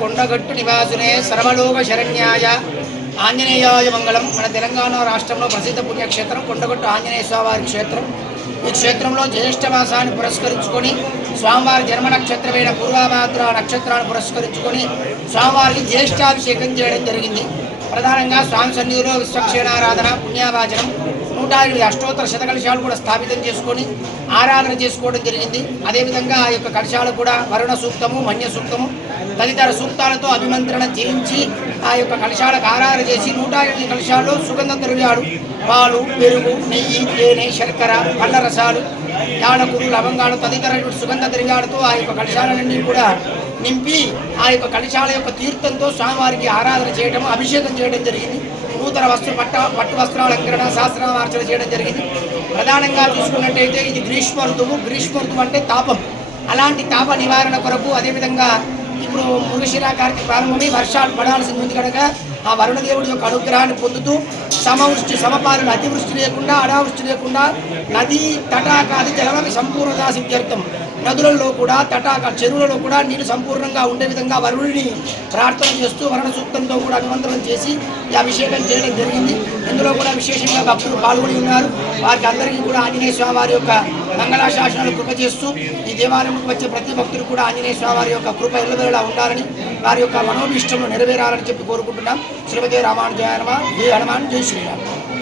కొండగట్టు నివాసునే సర్వలోక శరణ్యాయ ఆంజనేయాయ మంగళం. మన తెలంగాణ రాష్ట్రంలో ప్రసిద్ధ పుణ్యక్షేత్రం కొండగట్టు ఆంజనేయ స్వామివారి క్షేత్రం. ఈ క్షేత్రంలో జ్యేష్ఠ మాసాన్ని పురస్కరించుకొని స్వామివారి జన్మ నక్షత్రమైన పూర్వభాద్ర నక్షత్రాన్ని పురస్కరించుకొని స్వామివారికి జ్యేష్ఠాభిషేకం చేయడం జరిగింది. ప్రధానంగా స్వామి సన్నిధిలో విశ్వక్షేణారాధన, పుణ్యావాచనం, 108 అష్టోత్తర శతకలశాలు కూడా స్థాపితం చేసుకొని ఆరాధన చేసుకోవడం జరిగింది. అదేవిధంగా ఆ యొక్క కలశాలు కూడా వరుణ సూక్తము, మన్య సూక్తము తదితర సూక్తాలతో అభిమంత్రణ చేయించి ఆ యొక్క కలశాలకు ఆరాధన చేసి 108 కలశాల్లో సుగంధ ద్రవ్యాలు, పాలు, పెరుగు, నెయ్యి, తేనె, శర్కర, పళ్ళ రసాలు, యాలకులు, లవంగాలు తదితర సుగంధ ద్రవ్యాలతో ఆ యొక్క కలశాలన్నీ కూడా నింపి ఆ యొక్క కలశాల యొక్క తీర్థంతో స్వామివారికి ఆరాధన చేయడం, అభిషేకం చేయడం జరిగింది. నూతన పట్టు వస్త్రాలంకరణ, శాస్త్రామార్చన చేయడం జరిగింది. ప్రధానంగా చూసుకున్నట్టయితే ఇది గ్రీష్మ ఋతువు. గ్రీష్మ ఋతువు అంటే తాపం. అలాంటి తాప నివారణ కొరకు అదేవిధంగా ఇప్పుడు మృగశిర కార్తీక ప్రారంభమై వర్షాలు పడాల్సింది ఉంది కనుక ఆ వరుణదేవుడి యొక్క అనుగ్రహాన్ని పొందుతూ సమవృష్టి సమపాలన, అతివృష్టి లేకుండా అనావృష్టి లేకుండా నదీ తటాకాది జలమవి సంపూర్ణతా సిద్ధ్యర్థం నదులలో కూడా తటాక చెరువులలో కూడా నీరు సంపూర్ణంగా ఉండే విధంగా వరుణుడిని ప్రార్థన చేస్తూ వరుణ సూక్తంతో కూడా అభిమంత్రం చేసి ఈ అభిషేకం చేయడం జరిగింది. ఇందులో కూడా విశేషంగా భక్తులు పాల్గొని ఉన్నారు. వారికి అందరికీ కూడా ఆంజనేయ స్వామి వారి యొక్క మంగళాశాసనాలు కృప చేస్తూ ఈ దేవాలయంకు వచ్చే ప్రతి భక్తులు కూడా ఆంజనేయ స్వామి వారి యొక్క కృప ఎల్లవేళలా ఉండాలని, వారి యొక్క మనోభీష్టములు నెరవేరాలని చెప్పి కోరుకుంటున్నాం. శ్రీమతి రామానుజాయ నమః. జై హనుమాన్, జై శ్రీరామ్.